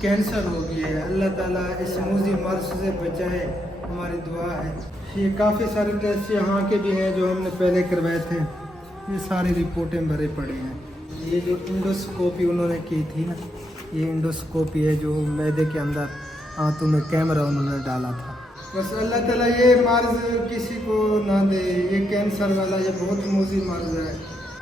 Cancer हो गया है। अल्लाह ताला इस मूजी मर्ज से बचाए, हमारी दुआ है। ये काफ़ी सारे टेस्ट यहाँ के भी हैं जो हमने पहले करवाए थे, ये सारी रिपोर्टें भरे पड़े हैं। ये जो इंडोस्कोपी उन्होंने की थी ना, ये इंडोस्कोपी है जो मैदे के अंदर आंतों में कैमरा उन्होंने डाला था। बस अल्लाह ताला ये मर्ज किसी को ना दे, ये कैंसर वाला ये बहुत मूजी मर्ज है।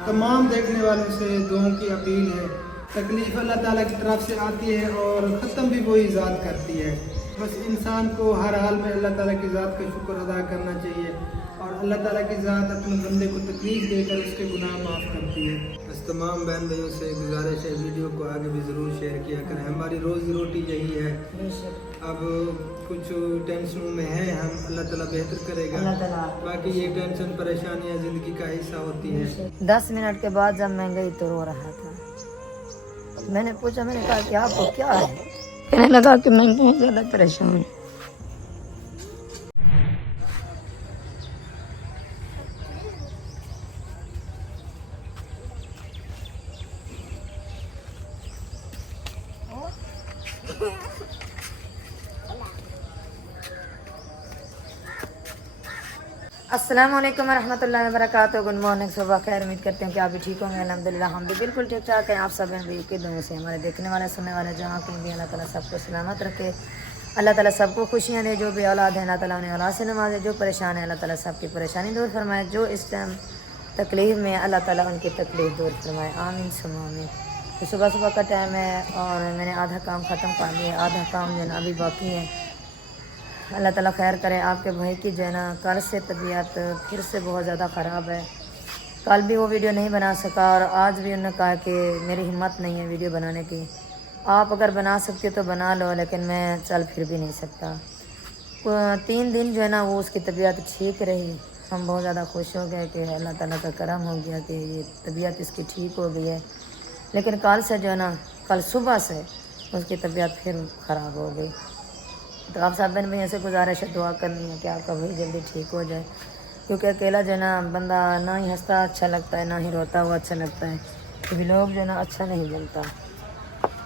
तमाम देखने वालों से दुआओं की अपील है। तकलीफ़ अल्लाह ताला की तरफ से आती है और ख़त्म भी वही ज़ात करती है। बस इंसान को हर हाल में अल्लाह ताला की ज़ात का शुक्र अदा करना चाहिए और अल्लाह ताला की ज़ात अपने बंदे को तकलीफ़ देकर उसके गुनाह माफ़ करती है। बस तमाम बहन भाइयों से गुजारिश है, वीडियो को आगे भी ज़रूर शेयर किया करें। हमारी रोज़ी रोटी यही है। अब कुछ टेंशनों में है हम, अल्लाह ताला बेहतर करेगा। बाकी ये टेंशन परेशानियाँ ज़िंदगी का हिस्सा होती है। 10 मिनट के बाद जब मैं गई तो रो रहा था। मैंने पूछा, मैंने कहा कि आपको क्या है? कहने लगा कि मैं बहुत ज़्यादा परेशान हूँ। अस्सलामुअलैकुम वरहमतुल्लाहि वबरकातुहू। गुड मॉर्निंग, सुबह खैर। उम्मीद करते हैं कि आप भी ठीक होंगे। अल्हम्दुलिल्लाह हम भी बिल्कुल ठीक ठाक हैं। आप सब भी के दुआओं से हमारे देखने वाले सुनने वाले जहाँ कहीं भी अल्लाह ताला सबको सलामत रखे। अल्लाह ताला सबको खुशियाँ दे। जो भी औलाद है अल्लाह ताला उन्हें औलाद से नवाजे। जो परेशान है अल्लाह ताला सबकी परेशानी दूर फरमाए। जो इस टाइम तकलीफ़ में अल्लाह ताला उनकी तकलीफ़ दूर फरमाए। आमीन सुम्मा आमीन। तो सुबह सुबह का टाइम है और मैंने आधा काम ख़त्म कर लिया, आधा काम जो है ना अभी बाकी है। अल्लाह ताला खैर करे। आपके भाई की जो है ना कल से तबीयत फिर से बहुत ज़्यादा ख़राब है। कल भी वो वीडियो नहीं बना सका और आज भी उन्होंने कहा कि मेरी हिम्मत नहीं है वीडियो बनाने की। आप अगर बना सकते तो बना लो, लेकिन मैं चल फिर भी नहीं सकता। 3 दिन जो है ना वो उसकी तबीयत ठीक रही। हम बहुत ज़्यादा खुश हो गए कि अल्लाह ताला का करम हो गया कि ये तबीयत इसकी ठीक हो गई है। लेकिन कल से जो है ना, कल सुबह से उसकी तबीयत फिर ख़राब हो गई। तो आप सब बहन भैया से गुजारिश है, दुआ करनी है कि आपका भाई जल्दी ठीक हो जाए। क्योंकि अकेला जो है ना बंदा ना ही हंसता अच्छा लगता है, ना ही रोता हुआ अच्छा लगता है। कभी लोग जो है ना अच्छा नहीं बनता।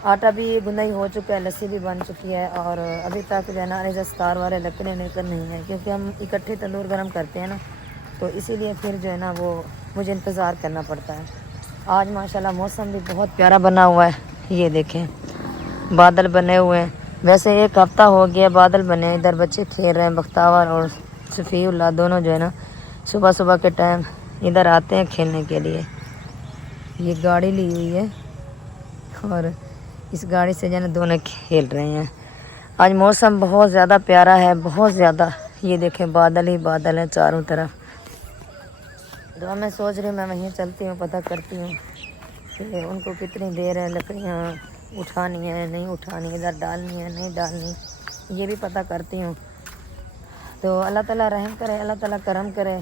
आटा भी गुंदाई हो चुका है, लस्सी भी बन चुकी है और अभी तक जो है ना रिश्तेदार वाले लकड़े लेकर नहीं है, क्योंकि हम इकट्ठे तंदूर गर्म करते हैं ना, तो इसीलिए फिर जो है ना वो मुझे इंतज़ार करना पड़ता है। आज माशाल्लाह मौसम भी बहुत प्यारा बना हुआ है। ये देखें बादल बने हुए हैं। वैसे 1 हफ़्ता हो गया बादल बने, इधर बच्चे खेल रहे हैं। बख्तावर और शफीउल्लाह दोनों जो है ना सुबह सुबह के टाइम इधर आते हैं खेलने के लिए। ये गाड़ी ली हुई है और इस गाड़ी से जो है ना दोनों खेल रहे हैं। आज मौसम बहुत ज़्यादा प्यारा है, बहुत ज़्यादा। ये देखें बादल ही बादल हैं चारों तरफ। तो मैं सोच रही हूँ मैं वहीं चलती हूँ, पता करती हूँ कि उनको कितनी देर है लकड़ियाँ उठानी है नहीं उठानी, इधर डालनी है नहीं डालनी, ये भी पता करती हूँ। तो अल्लाह ताला रहम करे, अल्लाह ताला करम करे।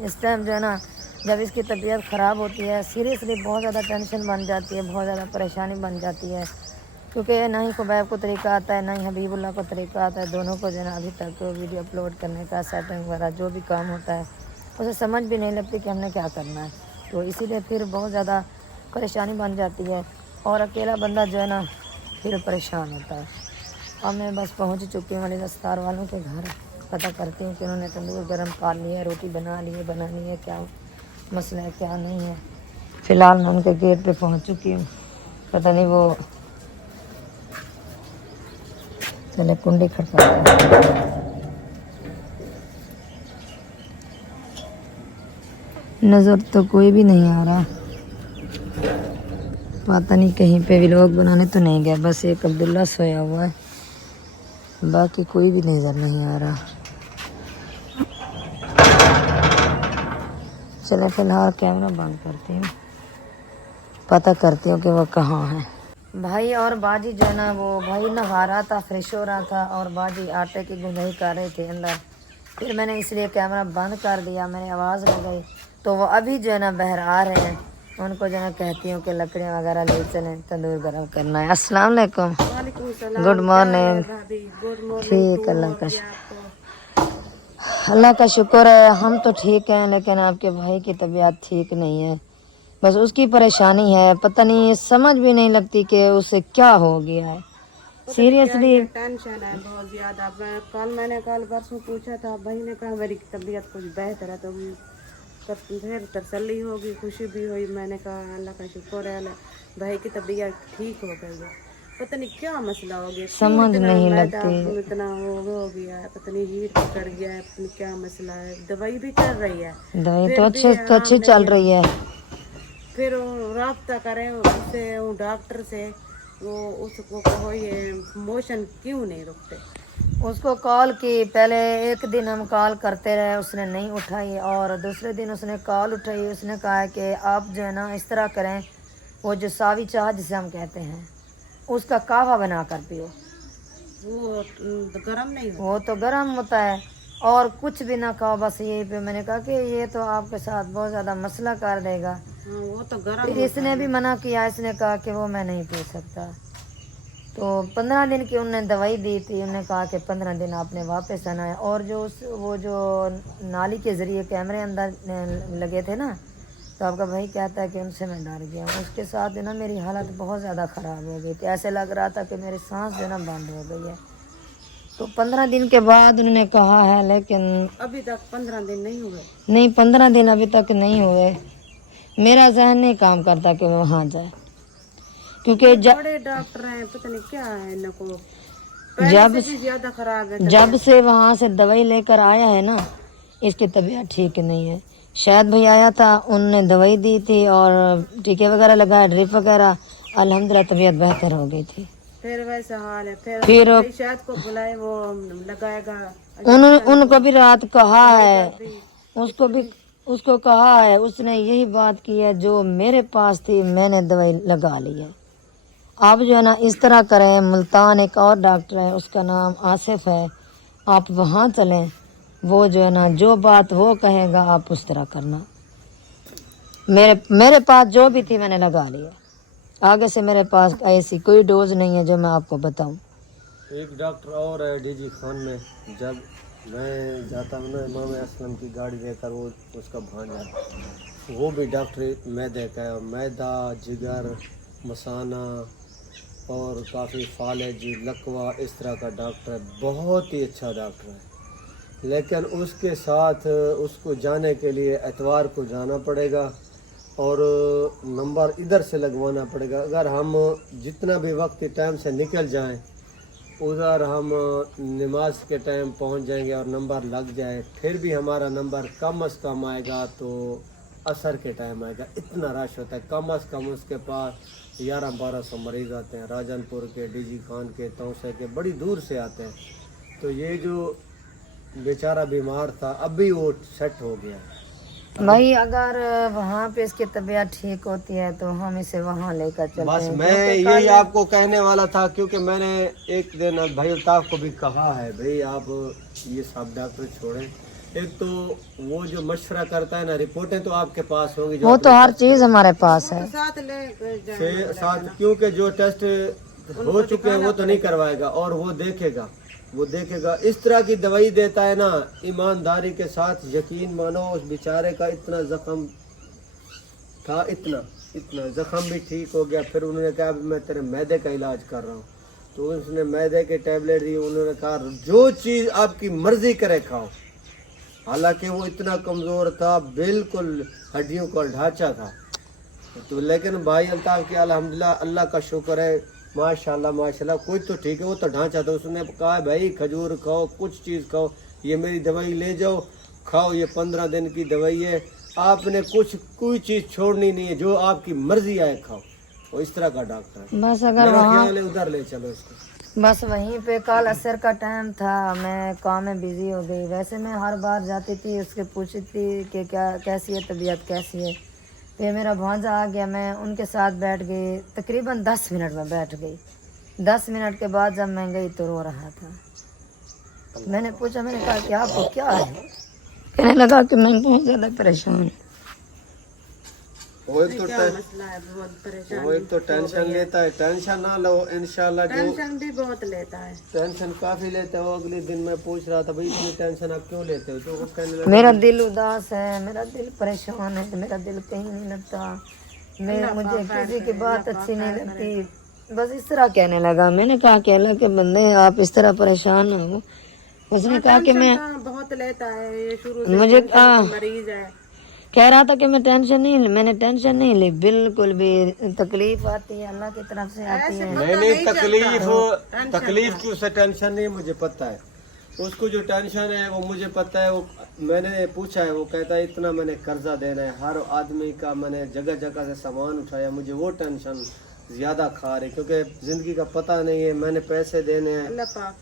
इस टाइम जो है ना जब इसकी तबीयत ख़राब होती है सीरियसली बहुत ज़्यादा टेंशन बन जाती है, बहुत ज़्यादा परेशानी बन जाती है। क्योंकि ना ही खुबैब को तरीका आता है, ना ही हबीबुल्लाह को तरीका आता है। दोनों को जो है ना अभी तक वीडियो अपलोड करने का, सेटिंग वगैरह जो भी काम होता है उसे समझ भी नहीं लगती कि हमने क्या करना है। तो इसीलिए फिर बहुत ज़्यादा परेशानी बन जाती है और अकेला बंदा जो है ना फिर परेशान होता है। और मैं बस पहुंच चुकी हूँ वाले दस्तार वालों के घर। पता करती हूँ कि उन्होंने तंदूर गर्म कर लिया है, रोटी बना ली है, बनानी है, क्या मसला है क्या नहीं है। फ़िलहाल मैं उनके गेट पे पहुंच चुकी हूँ। पता नहीं वो चले कुंडी खटका। नज़र तो कोई भी नहीं आ रहा, पता नहीं कहीं पे भी लोग बनाने तो नहीं गए। बस एक अब्दुल्ला सोया हुआ है, बाकी कोई भी नज़र नहीं आ रहा। चले फिलहाल कैमरा बंद करती हूँ, पता करती हूँ कि वो कहाँ है। भाई और बाजी जो है ना वो भाई नहा रहा था, फ्रेश हो रहा था और बाजी आटे की गुंदाई कर रहे थे अंदर। फिर मैंने इसलिए कैमरा बंद कर दिया, मैंने आवाज़ लगाई तो वो अभी जो है ना बाहर आ रहे हैं। उनको जो है कहती हूँ कि लकड़ियाँ वगैरह ले चलें, तंदूर गर्म करना है। अस्सलाम वालेकुम। Good morning. ठीक, अल्लाह का शुक्र है हम तो ठीक हैं, लेकिन आपके भाई की तबीयत ठीक नहीं है। बस उसकी परेशानी है, पता नहीं समझ भी नहीं लगती कि उसे क्या हो गया है। सीरियसली टेंशन है बहुत ज्यादा। मैंने कल परसों पूछा था, भाई ने कहा मेरी तबीयत कुछ बेहतर है, तो फिर तसल्ली होगी, खुशी भी हुई। मैंने कहा अल्लाह का शुक्र है, भाई की तबीयत ठीक हो गई है। पता नहीं क्या मसला हो गया, समझ नहीं मैदा लगती। इतना हो गया है, पता नहीं हीट पकड़ गया है, पता नहीं क्या मसला है। दवाई भी चल रही है, दवाई फिर तो भी अच्छी आराम चल नहीं रही है। फिर राब्ता करें उससे, वो डॉक्टर से, वो उसको कहो ये मोशन क्यों नहीं रुकते। उसको कॉल की, पहले एक दिन हम कॉल करते रहे, उसने नहीं उठाई, और दूसरे दिन उसने कॉल उठाई। उसने कहा कि आप जो है ना इस तरह करें, वो जो सावी चाह जिसे हम कहते हैं, उसका कावा बना कर पियो। वो गर्म नहीं हो। वो तो गर्म होता है, और कुछ भी ना खाओ, बस यही पे। मैंने कहा कि ये तो आपके साथ बहुत ज़्यादा मसला कर देगा। हाँ, वो तो गर्म फिर इसने भी मना किया, इसने कहा कि वो मैं नहीं पी सकता। तो 15 दिन की उन्होंने दवाई दी थी। उन्होंने कहा कि 15 दिन आपने वापस आना है। और वो जो नाली के ज़रिए कैमरे अंदर लगे थे ना, तो आपका भाई कहता है कि उनसे मैं डर गया। उसके साथ जो ना मेरी हालत बहुत ज़्यादा ख़राब हो गई थी, ऐसे लग रहा था कि मेरी सांस जो ना बंद हो गई है। तो 15 दिन के बाद उन्होंने कहा है, लेकिन अभी तक 15 दिन नहीं हुए। नहीं, 15 दिन अभी तक नहीं हुए। मेरा जहन नहीं काम करता कि वो वहाँ जाए, क्योंकि बड़े डॉक्टर हैं, पता नहीं क्या है इनको, पहले से भी ज्यादा खराब है। जब से वहाँ से दवाई लेकर आया है ना, इसकी तबीयत ठीक नहीं है। शायद भाई आया था, उनने दवाई दी थी और टीके वगैरह लगाए, ड्रिप वगैरह, अल्हम्दुलिल्लाह तबीयत बेहतर हो गई थी। फिर वैसा हाल है। फिर भाई शायद को बुलाए, वो लगाएगा। उनको भी रात कहा है, उसको कहा है, उसने यही बात की है जो मेरे पास थी, मैंने दवाई लगा ली है। आप जो है ना इस तरह करें, मुल्तान एक और डॉक्टर है, उसका नाम आसिफ है, आप वहाँ चलें। वो जो है ना जो बात वो कहेगा आप उस तरह करना। मेरे पास जो भी थी मैंने लगा लिया। आगे से मेरे पास ऐसी कोई डोज नहीं है जो मैं आपको बताऊं। एक डॉक्टर और है डीजी खान में, जब मैं जाता हूँ ना इमाम असलम की गाड़ी लेकर, वो उसका भांजा, वो भी डॉक्टर मैदे का है। मैदा, जिगर, मसाना और काफ़ी फालजी, लकवा, इस तरह का डॉक्टर है। बहुत ही अच्छा डॉक्टर है, लेकिन उसके साथ उसको जाने के लिए एतवार को जाना पड़ेगा और नंबर इधर से लगवाना पड़ेगा। अगर हम जितना भी वक्त टाइम से निकल जाएं, उधर हम नमाज के टाइम पहुंच जाएंगे और नंबर लग जाए, फिर भी हमारा नंबर कम अज़ कम आएगा तो असर के टाइम आएगा। इतना रश होता है, कम अज़ कम उसके पास 1100-1200 मरीज आते हैं, राजनपुर के, डीजी खान के, तौसे के, बड़ी दूर से आते हैं। तो ये जो बेचारा बीमार था, अभी वो सेट हो गया। भाई अगर वहाँ पे इसकी तबीयत ठीक होती है तो हम इसे वहाँ लेकर चलते बस हैं। मैं यही आपको कहने वाला था, क्योंकि मैंने एक दिन भाई अल्ताफ को भी कहा है, भाई आप ये सब डॉक्टर छोड़ें। एक तो वो जो मशवरा करता है ना, रिपोर्टें तो आपके पास होंगी, वो तो हर चीज हमारे पास है। साथ ले साथ, क्योंकि जो टेस्ट हो चुके हैं वो तो नहीं करवाएगा, और वो देखेगा इस तरह की दवाई देता है ना, ईमानदारी के साथ। यकीन मानो उस बेचारे का इतना जख्म था, इतना जख्म भी ठीक हो गया। फिर उन्होंने कहा मैं तेरे मैदे का इलाज कर रहा हूँ, तो उसने मैदे के टैबलेट दी। उन्होंने कहा जो चीज़ आपकी मर्जी करे खाओ। हालांकि वो इतना कमज़ोर था, बिल्कुल हड्डियों का ढांचा था। तो लेकिन भाई अल्ताफ की अल्हम्दुलिल्लाह, अल्लाह का शुक्र है, माशाल्लाह कुछ तो ठीक है। वो तो ढांचा था, उसने कहा भाई खजूर खाओ, कुछ चीज़ खाओ, ये मेरी दवाई ले जाओ, खाओ, ये 15 दिन की दवाई है, आपने कोई चीज़ छोड़नी नहीं है, जो आपकी मर्जी आए खाओ। वो इस तरह का डॉक्टर है। बस अगर मेरा वहाँ ख्याल है उधर ले चलो इसको। बस वहीं पे कल असर का टाइम था, मैं काम में बिजी हो गई। वैसे मैं हर बार जाती थी, उसके पूछती थी कि क्या कैसी है तबीयत, कैसी है। फिर मेरा भांजा आ गया, मैं उनके साथ बैठ गई, तकरीबन 10 मिनट में बैठ गई। 10 मिनट के बाद जब मैं गई तो रो रहा था। मैंने पूछा, मैंने कहा कि आपको क्या है? कहने लगा कि मैं बहुत ज़्यादा परेशान हूँ। वो एक तो मसला है, बहुत परेशान। वो एक तो टेंशन लेता है। टेंशन ना लो, इंशाल्लाह। जो टेंशन भी बहुत लेता है, टेंशन काफी लेते हो। अगले दिन मैं पूछ रहा था, भाई इतनी टेंशन आप क्यों लेते हो? तो वो कहने लगा मेरा दिल उदास है, मेरा दिल परेशान है, मेरा दिल कहीं नहीं लगता। मुझे किसी की बात अच्छी नहीं लगती। बस इस तरह कहने लगा। मैंने कहा कि अल्लाह के बंदे आप इस तरह परेशान ना हो। उसने कहा कि मैं बहुत लेता है ये, शुरू से मुझे मरीज है। कह रहा था कि मैं टेंशन नहीं ली। मैंने टेंशन नहीं ली, बिल्कुल भी। तकलीफ आती है अल्लाह की तरफ से आती है। नहीं तकलीफ की उसे टेंशन नहीं, मुझे पता है उसको जो टेंशन है वो मुझे पता है। वो मैंने पूछा है, वो कहता है इतना मैंने कर्जा देना है हर आदमी का, मैंने जगह जगह से सामान उठाया, मुझे वो टेंशन ज्यादा खा रही, क्योंकि जिंदगी का पता नहीं है, मैंने पैसे देने हैं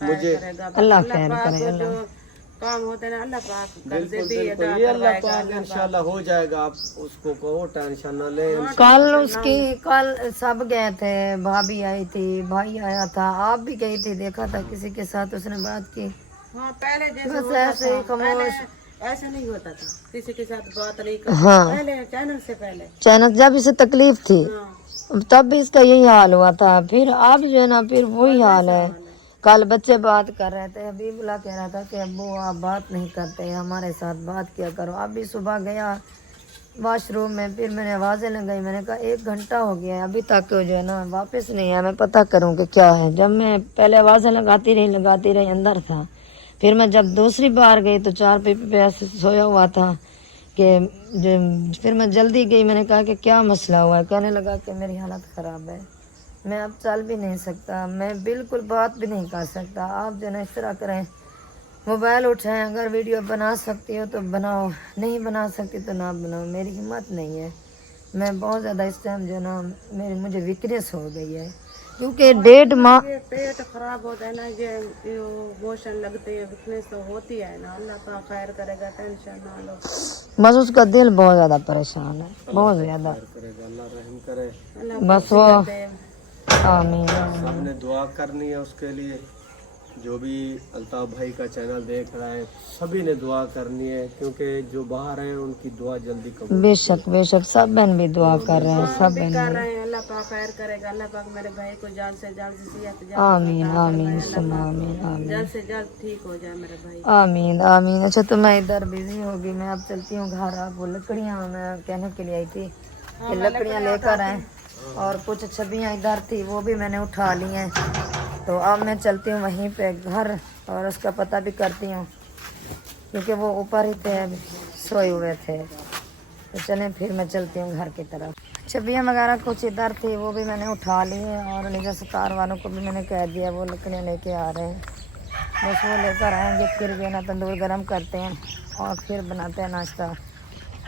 मुझे। अल्लाह खैर करे। जो काम होते हैं ना अल्लाह पाक कर देती है, बिल्कुल ये अल्लाह पाक इंशाल्लाह हो जाएगा, आप उसको कहो टेंशन न ले। कल उसकी कल सब गए थे, भाभी आई थी, भाई आया था, आप भी गई थी, देखा था किसी के साथ उसने बात की। हाँ पहले जैसे बस होता ऐसे ही था, खामोश। ऐसे नहीं होता था, किसी के साथ बात नहीं करता। हाँ पहले चैनल से पहले चैनल जब इसे तकलीफ थी हाँ, तब भी इसका यही हाल हुआ था। फिर अब जो है ना फिर वही हाल है। कल बच्चे बात कर रहे थे, हबीबुल्लाह कह रहा था कि अब्बू आप बात नहीं करते, हमारे साथ बात किया करो। अभी सुबह गया वॉशरूम में, फिर मैंने आवाज़ें लगाई, मैंने कहा 1 घंटा हो गया है अभी तक जो है ना वापस नहीं आया, मैं पता करूँ कि क्या है। जब मैं पहले आवाज़ें लगाती रही अंदर था। फिर मैं जब दूसरी बार गई तो 4 पे ऐसे सोया हुआ था कि फिर मैं जल्दी गई। मैंने कहा कि क्या मसला हुआ है। कहने लगा कि मेरी हालत ख़राब है, मैं अब चल भी नहीं सकता, मैं बिल्कुल बात भी नहीं कर सकता। आप जो ना इस तरह करें, मोबाइल उठाएं, अगर वीडियो बना सकती हो तो बनाओ, नहीं बना सकती तो ना बनाओ, मेरी हिम्मत नहीं है। मैं बहुत ज़्यादा इस टाइम जो ना मुझे वीकनेस हो गई है, क्योंकि 1.5 माह ये पेट खराब होता है ना, ये मोशन लगते हैं, वीकनेस तो होती है ना। अल्लाह का खैर करेगा, टेंशन ना लो। बस उसका दिल बहुत ज़्यादा परेशान है, बहुत ज़्यादा। करेगा अल्लाह रहम करे। बस वो आमीन। सबने दुआ करनी है उसके लिए, जो भी अल्ताफ भाई का चैनल देख रहा है सभी ने दुआ करनी है, क्योंकि जो बाहर हैं उनकी दुआ जल्दी कबूल। बेशक सब बहन भी दुआ कर रहे हैं, सब बहन कर रहे हैं। अल्लाह पाक खैर करेगा, अल्लाह पाक मेरे भाई को जल्द से जल्द सेहत आमीन आमीन सुम्मा आमीन आमीन जल्द से जल्द ठीक हो जाए मेरा भाई। आमीन आमीन। अच्छा तो मैं इधर बिजी होगी, मैं अब चलती हूँ घर। आप वो लकड़ियाँ मैं कहने के लिए आई थी कि लकड़ियाँ लेकर आए, और कुछ छबियाँ इधर थी वो भी मैंने उठा ली हैं। तो अब मैं चलती हूँ वहीं पे घर, और उसका पता भी करती हूँ, क्योंकि वो ऊपर ही थे, सोए हुए थे। तो चलें फिर मैं चलती हूँ घर की तरफ। छबियाँ वगैरह कुछ इधर थी वो भी मैंने उठा ली है, और निजा सकार वालों को भी मैंने कह दिया वो लकड़ियाँ लेके आ रहे हैं, बस वो लेकर आएंगे। फिर जो है ना तंदूर गर्म करते हैं और फिर बनाते हैं नाश्ता।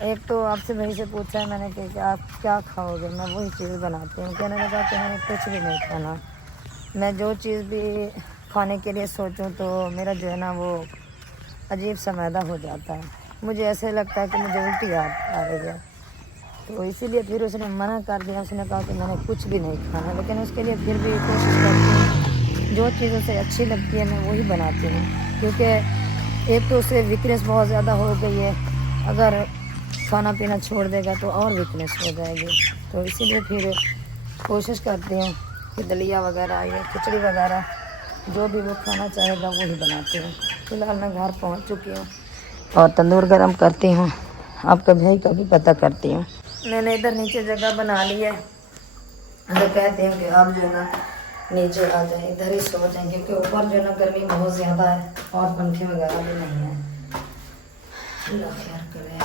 एक तो आपसे वहीं से पूछा है मैंने कि आप क्या खाओगे, मैं वही चीज़ बनाती हूँ। कहने लगा कि मैंने कुछ भी नहीं खाना, मैं जो चीज़ भी खाने के लिए सोचूं तो मेरा जो है ना वो अजीब सा मैदा हो जाता है, मुझे ऐसे लगता है कि मुझे उल्टी आ रही है। तो इसीलिए फिर उसने मना कर दिया, उसने कहा कि मैंने कुछ भी नहीं खाना। लेकिन उसके लिए फिर भी कोशिश करती हूँ, जो चीज़ उसे अच्छी लगती है मैं वही बनाती हूँ, क्योंकि एक तो उसे वीकनेस बहुत ज़्यादा हो गई है, अगर खाना पीना छोड़ देगा तो और वीकनेस हो जाएगी। तो इसीलिए फिर कोशिश करती हूँ कि दलिया वगैरह या खिचड़ी वगैरह जो भी वो खाना चाहेगा वही बनाती हूँ। फिलहाल मैं घर पहुँच चुकी हूँ और तंदूर गरम करती हूँ, आपका भाई का भी पता करती हूँ। मैंने इधर नीचे जगह बना ली है, तो कहते हैं कि आप जो है ना नीचे आ जाए, इधर ही सो जाएं, क्योंकि ऊपर जो है ना गर्मी बहुत ज़्यादा है और पंखे वगैरह भी नहीं है। अल्लाह खैर करे।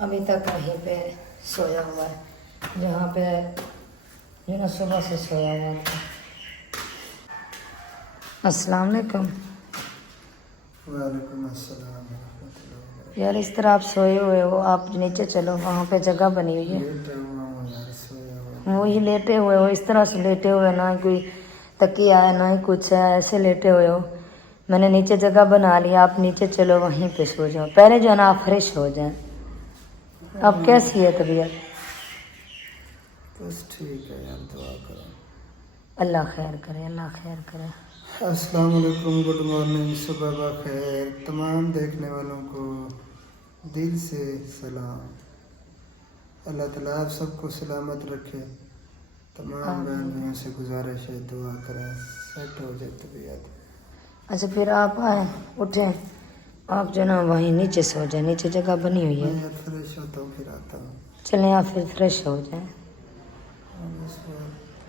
अभी तक वहीं पे सोया हुआ है जहाँ पे जो ना सुबह से सोया हुआ था। अस्सलाम वालेकुम। वालेकुम अस्सलाम रहमतुल्लाह। यार इस तरह आप सोए हुए हो, आप नीचे चलो, वहाँ पे जगह बनी हुई है, वही लेटे हुए हो, इस तरह से लेटे हुए, ना कोई तकिया है ना ही कुछ है, ऐसे लेटे हुए हो। मैंने नीचे जगह बना लिया, आप नीचे चलो वहीं पे सो जाओ, पहले जो है ना आप फ्रेश हो जाएं। अब कैसी है तबीयत? बस ठीक है यार, दुआ करो। अल्लाह खैर करे, अल्लाह खैर करे। अस्सलाम वालेकुम, गुड मॉर्निंग, सुबह बखैर। तमाम देखने वालों को दिल से सलाम। अल्लाह ताला आप सबको सलामत रखे। तमाम बहन भाइयों से गुजारिश है दुआ करें, सेट हो जाए तबीयत। अच्छा फिर आप आए, उठें, आप जो ना वहीं नीचे सो जाए, नीचे जगह बनी हुई है। मैं फ्रेश होता हूँ फिर आता हूँ। चलें आप फिर फ्रेश हो जाएं।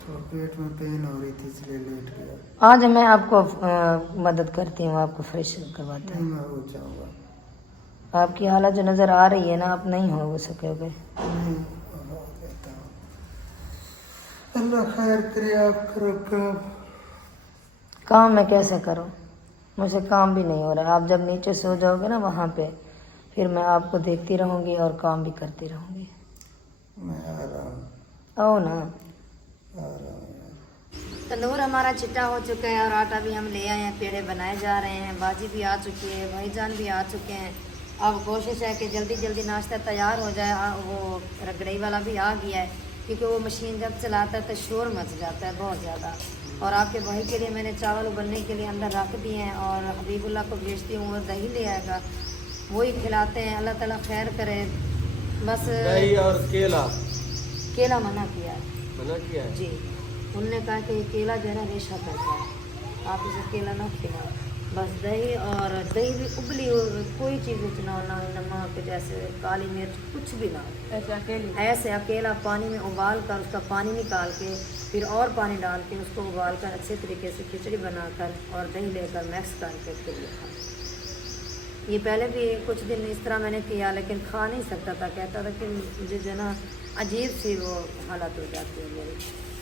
तो पेट में पेन हो रही थी इसलिए लेट गया। आज मैं आपको मदद करती हूँ, आपको फ्रेश करवाते नहीं हैं। मैं हो जाऊँगा। आपकी हालत जो नज़र आ रही है ना, आप नहीं हो सकोगे। नहीं हो देता हूँ। अल्लाह खैर करे, आप करो काम। काम मैं कैसे करूँ, मुझसे काम भी नहीं हो रहा है। आप जब नीचे सो जाओगे ना वहाँ पे, फिर मैं आपको देखती रहूँगी और काम भी करती रहूँगी। मैं आ रहा हूँ, आओ ना। आ रहा हूँ। तंदूर हमारा चिट्टा हो चुका है और आटा भी हम ले आए हैं, पेड़े बनाए जा रहे हैं। बाजी भी आ चुकी है, भाईजान भी आ चुके हैं। अब कोशिश है कि जल्दी जल्दी नाश्ता तैयार हो जाए। वो रगड़ई वाला भी आ गया है, क्योंकि वो मशीन जब चलाता है तो शोर मच जाता है बहुत ज़्यादा। और आपके भाई के लिए मैंने चावल उबलने के लिए अंदर रख दिए हैं और हबीबुल्लाह को भेजती हूँ, वो दही ले आएगा, वही खिलाते हैं। अल्लाह ताला खैर करे। बस दही और केला केला मना किया है मना किया है। जी, उनने कहा कि ये केला जो है ना रेशा करता है, आप इसे केला ना खिलाओ। बस दही, और दही भी उबली हो, कोई चीज़ इतना ना, नमक जैसे काली मिर्च कुछ भी ना हो। ऐसे अकेला पानी में उबाल कर उसका पानी निकाल के फिर और पानी डाल के उसको उबाल कर अच्छे तरीके से खिचड़ी बनाकर और दही लेकर मिक्स करके उसके लिए खाएं। ये पहले भी कुछ दिन इस तरह मैंने किया, लेकिन खा नहीं सकता था। कहता था कि मुझे जो ना अजीब सी वो हालत हो जाती है मेरी।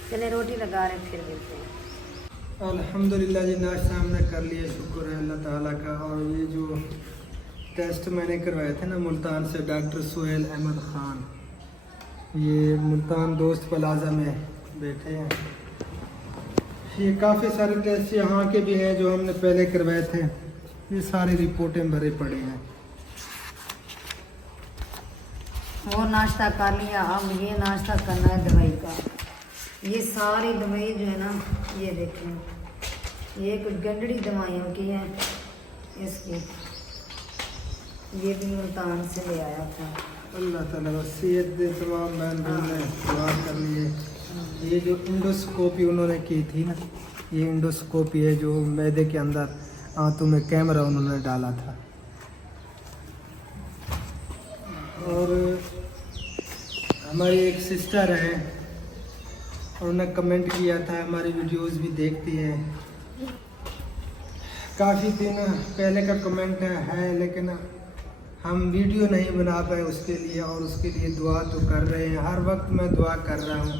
चले रोटी लगा रहे हैं, फिर मिलते हैं। अल्हम्दुलिल्लाह जी, नाश्ता हमने कर लिया, शुक्र है अल्लाह ताला का। और ये जो टेस्ट मैंने करवाए थे ना मुल्तान से डॉक्टर सुहेल अहमद ख़ान, ये मुल्तान दोस्त प्लाजा में बैठे हैं। ये काफ़ी सारे टेस्ट यहाँ के भी हैं जो हमने पहले करवाए थे। ये सारी रिपोर्टें भरे पड़े हैं। वो नाश्ता कर लिया, अब ये नाश्ता करना है दवाई का। ये सारी दवाई जो है ना, ये देखें, ये कुछ गंदड़ी दवाइयों की है इसकी। ये भी मुल्तान से ले आया था। अल्लाह ताला बस सेहत दे तमाम बहन भाई ने दुआ कर लिए। ये जो इंडोस्कोपी उन्होंने की थी ना, ये इंडोस्कोपी है जो मैदे के अंदर आंतों में कैमरा उन्होंने डाला था। और हमारी एक सिस्टर हैं, उन्होंने कमेंट किया था, हमारी वीडियोस भी देखती हैं। काफ़ी दिन पहले का कमेंट है, लेकिन हम वीडियो नहीं बना पाए उसके लिए, और उसके लिए दुआ तो कर रहे हैं। हर वक्त मैं दुआ कर रहा हूँ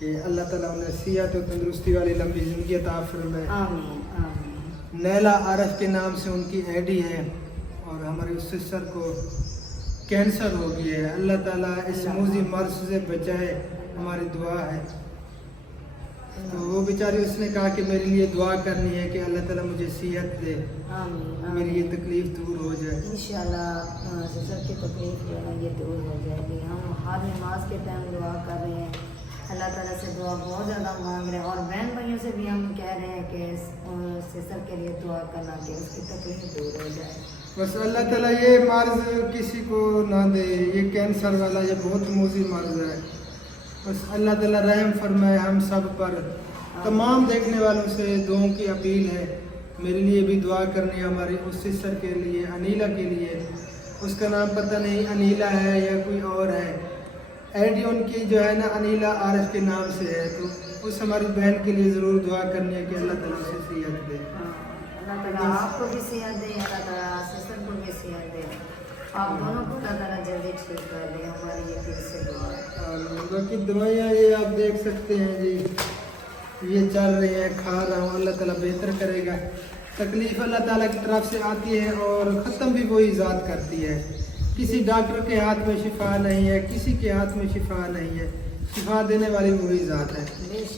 कि अल्लाह ताला उन्हें सेहत और तंदुरुस्ती वाली लंबी ज़िंदगी अता फरमाए। आमीन आमीन। नैला आरफ के नाम से उनकी आईडी है, और हमारी उस सिस्टर को कैंसर हो गया है। अल्लाह ताला इस मूजी मर्ज से बचाए, हमारी दुआ है। तो वो बेचारी, उसने कहा कि मेरे लिए दुआ करनी है कि अल्लाह ताला मुझे सेहत दे, आमीन मेरी ये तकलीफ़ दूर हो जाए। इंशाल्लाह सिस्टर की तकलीफ जो है ना ये दूर हो जाएगी। हम हर नमाज के टाइम दुआ कर रहे हैं, अल्लाह ताला से दुआ बहुत ज़्यादा मांग रहे हैं। और बहन भाइयों से भी हम कह रहे हैं कि सिस्टर के लिए दुआ करना कि उसकी तकलीफ दूर हो जाए। बस अल्लाह ताला ये मर्ज किसी को ना दे, ये कैंसर वाला ये बहुत मूजी मर्ज है। बस अल्लाह ताला रहम फरमाए हम सब पर। तमाम देखने वालों से दुआओं की अपील है, मेरे लिए भी दुआ करनी है, हमारी उस सिस्टर के लिए, अनीला के लिए। उसका नाम पता नहीं अनीला है या कोई और है, आईडी उनकी जो है ना अनीला आरफ के नाम से है। तो उस हमारी बहन के लिए ज़रूर दुआ करनी है कि अल्लाह ताला उसे सेहत दे। अल्लाह ताला आपको भी सेहत दे, अल्लाह ताला सिस्टर को भी सेहत दे, आप दोनों को अल्लाह ताला जल्दी ठीक कर दे। हमारी ये दिल से दुआ है। और बाकी दवाइयाँ ये आप देख सकते हैं जी, ये चल रही हैं, खा रहा हूँ, अल्लाह ताला बेहतर करेगा। तकलीफ़ अल्लाह ताला की तरफ से आती है और ख़त्म भी वही ज़ात करती है। किसी डॉक्टर के हाथ में शिफा नहीं है, किसी के हाथ में शिफा नहीं है, शिफा देने वाली वही ज़ात है।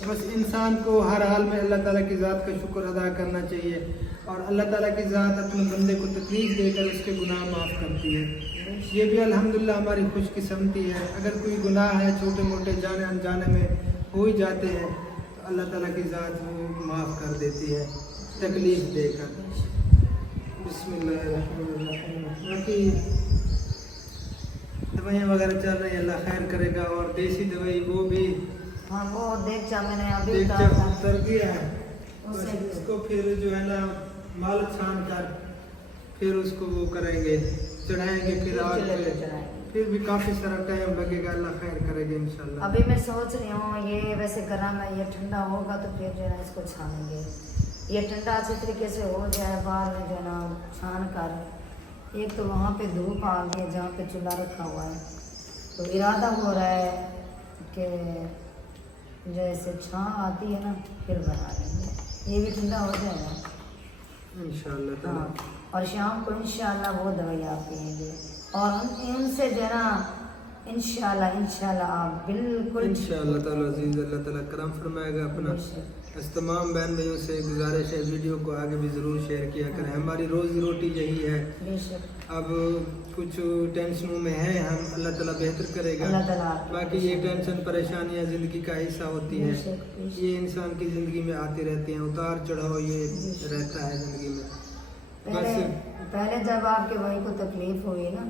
बस इंसान को हर हाल में अल्लाह ताला की ज़ात का शुक्र अदा करना चाहिए, और अल्लाह ताला की ज़ात अपने बंदे को तकलीफ़ देकर उसके गुनाह माफ़ करती है। ये भी अल्हम्दुलिल्लाह हमारी खुशकिस्मती है। अगर कोई गुनाह है छोटे मोटे जाने अनजाने में हो ही जाते हैं, तो अल्लाह ताला की ज़ात वो माफ़ कर देती है तकलीफ़ देकर। बिस्मिल्लाहिर्रहमानिर्रहीम। बाकी दवाइयाँ वगैरह चल रही हैं, अल्लाह खैर करेगा। और देसी दवाई वो भी हाँ, वो देख चा मैंने अभी देख कहा था। उतर गया है, बस उससे भी- उसको फिर जो है ना माल छान कर फिर उसको वो करेंगे, चढ़ाएंगे, फिर आग चूल्हे पे पे चढ़ाएंगे। फिर भी काफ़ी सारा टाइम लगेगा, अल्लाह खैर करेगा इंशाल्लाह। अभी मैं सोच रही हूँ ये वैसे गर्म है, ये ठंडा होगा तो फिर जो है ना इसको छानेंगे। ये ठंडा अच्छे तरीके से हो जाए, बाद में जो है ना छान कर, एक तो वहाँ पे धूप आ गई है जहाँ पे चूल्हा रखा हुआ है, तो इरादा हो रहा है कि जैसे छाँ आती है ना फिर बना लेंगे, ये भी ठंडा हो जाएगा इंशाल्लाह ताला। हाँ। और शाम को इंशाल्लाह वो दवाई आप पिएंगे और उनसे जो है ना इंशाल्लाह आप बिल्कुल इंशाल्लाह ताला अजीज अल्लाह ताला करम फरमाएगा अपना। इस तमाम बहन भाइयों से गुजारिश है वीडियो को आगे भी ज़रूर शेयर किया करें, हमारी रोज़ी रोटी यही है। बेशक अब कुछ टेंशनों में है हम, अल्लाह ताला बेहतर करेगा। अल्लाह ताला बाकी ये टेंशन परेशानियाँ ज़िंदगी का हिस्सा होती हैं, बेशक, बेशक। ये इंसान की ज़िंदगी में आती रहती हैं, उतार चढ़ाव ये रहता है ज़िंदगी में। पहले जब आपके भाई को तकलीफ हुई ना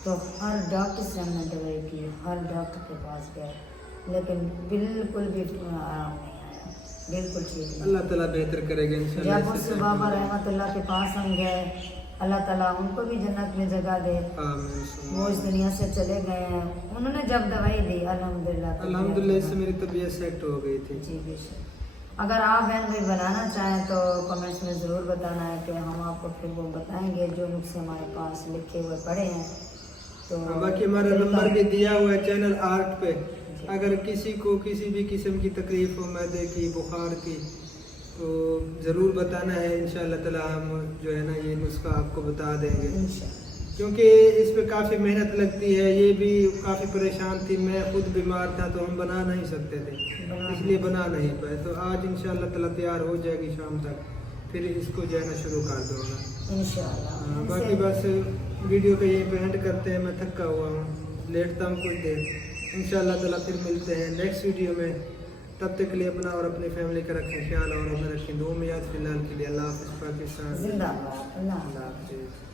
तो हर डॉक्टर से हमने दवाई की, हर डॉक्टर के पास गए, लेकिन बिल्कुल भी आराम नहीं आया, बिल्कुल ठीक नहीं। अल्लाह ताला बेहतर करेगा इंशाल्लाह। जब उस बाबा रहमतुल्लाह के पास हम गए, अल्लाह ताला उनको भी जन्नत में जगह दे, आमीन। वो इस दुनिया से चले गए हैं। उन्होंने जब दवाई दी अल्हम्दुलिल्लाह अल्हम्दुलिल्लाह इससे मेरी तबीयत सेट हो गई थी। जी बेशक। अगर आप बहन भाई बनाना चाहें तो कमेंट्स में ज़रूर बताना है कि हम आपको फिर वो बताएंगे जो नुस्खे हमारे पास लिखे हुए पड़े हैं। तो बाकी हमारा नंबर भी दिया हुआ है चैनल आर्ट पे, अगर किसी को किसी भी किस्म की तकलीफ हो, मैदे की, बुखार की, तो ज़रूर बताना है। इंशाल्लाह ताला हम जो है ना ये नुस्खा आपको बता देंगे, क्योंकि इस पे काफ़ी मेहनत लगती है। ये भी काफ़ी परेशान थी, मैं खुद बीमार था तो हम बना नहीं सकते थे, इसलिए बना नहीं पाए। तो आज इंशाल्लाह ताला तैयार हो जाएगी शाम तक, फिर इसको जो है ना शुरू कर दूँगा इंशाल्लाह। बाकी बस वीडियो को यहीं पे एंड करते हैं। मैं थका हुआ हूँ, लेटता हूँ कुछ देर। इंशाल्लाह ताला फिर मिलते हैं नेक्स्ट वीडियो में। तब तक के लिए अपना और अपनी फैमिली का रखें ख्याल और अपने रखें दुआ में याद। फिलहाल के लिए अल्लाह हाफ़िज़ पाकिस्तान। जिंदाबाद। अल्लाह अल्लाह हाफ़िज़।